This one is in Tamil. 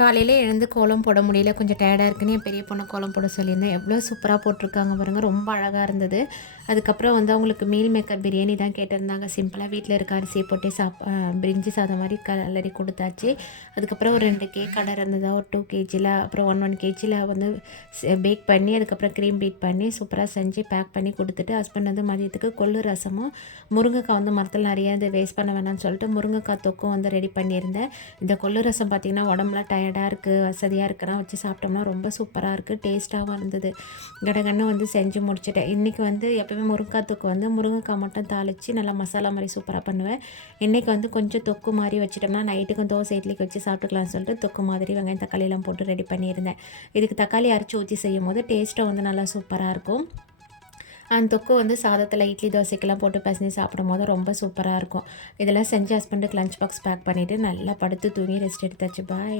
காலையில எழுந்து கோலம் போட முடியல. கொஞ்சம் டயர்டா இருக்குன்னு என் பெரிய பொண்ண கோலம் போட சொல்லியிருந்தேன். எவ்வளோ சூப்பரா போட்டிருக்காங்க பாருங்க. ரொம்ப அழகா இருந்தது. அதுக்கப்புறம் வந்து அவங்களுக்கு மீல் மேக்கர் பிரியாணி தான் கேட்டிருந்தாங்க. சிம்பிளா வீட்ல இருக்க அரிசிய போட்டு பிரிஞ்சி சாதம் மாரி கலரி குடுத்தாச்சு. அதுக்கப்புறம் ஒரு 2 கேக் ஆர்டர் இருந்ததா, ஒரு 2 கேஜில, அப்புறம் 1 கேஜில வந்து பேக் பண்ணி, அதுக்கப்புறம் க்ரீம் பீட் பண்ணி சூப்பரா செஞ்சு பேக் பண்ணி குடுத்துட்டு, ஹஸ்பண்ட் வந்து மதியத்துக்கு கொள்ளு ரசமும், முருங்கைக்காய் வந்து மரத்தில நெறைய இது வேஸ்ட் பண்ண வேணாம்னு சொல்லிட்டு முருங்கைக்காய் தொக்கும் வந்து ரெடி பண்ணியிருந்தேன். இந்த கொள்ளு ரசம் பார்த்திங்கன்னா, உடம்புலாம் டயர்டாக இருக்குது, வசதியாக இருக்குன்னா வச்சு சாப்பிட்டோம்னா ரொம்ப சூப்பராக இருக்குது, டேஸ்ட்டாகவும் இருந்தது. கடகடன்னு வந்து செஞ்சு முடிச்சுட்டேன். இன்றைக்கி வந்து எப்போவுமே முருங்கைக்காய் தொக்கு வந்து முருங்கைக்காய் மட்டும் தாளித்து நல்லா மசாலா மாதிரி சூப்பராக பண்ணுவேன். இன்றைக்கி வந்து கொஞ்சம் தொக்கு மாதிரி வச்சுட்டோம்னா நைட்டுக்கும் தோசை இட்லிக்கு வச்சு சாப்பிட்டுக்கலாம்னு சொல்லிட்டு தொக்கு மாதிரி வெங்காயம் தக்காளியெல்லாம் போட்டு ரெடி பண்ணியிருந்தேன். இதுக்கு தக்காளி அரைச்சி ஊற்றி செய்யும் போது டேஸ்ட்டும் வந்து நல்லா சூப்பராக இருக்கும். அந்த தொக்கு வந்து சாதத்தில் இட்லி தோசைக்கெல்லாம் போட்டு பசங்க சாப்பிடும்போது ரொம்ப சூப்பராக இருக்கும். இதெல்லாம் செஞ்சு ஹஸ்பண்டுக்கு லஞ்ச் பாக்ஸ் பேக் பண்ணிவிட்டு நல்லா படுத்து தூங்கி ரெஸ்ட் எடுத்தாச்சு. பாய்.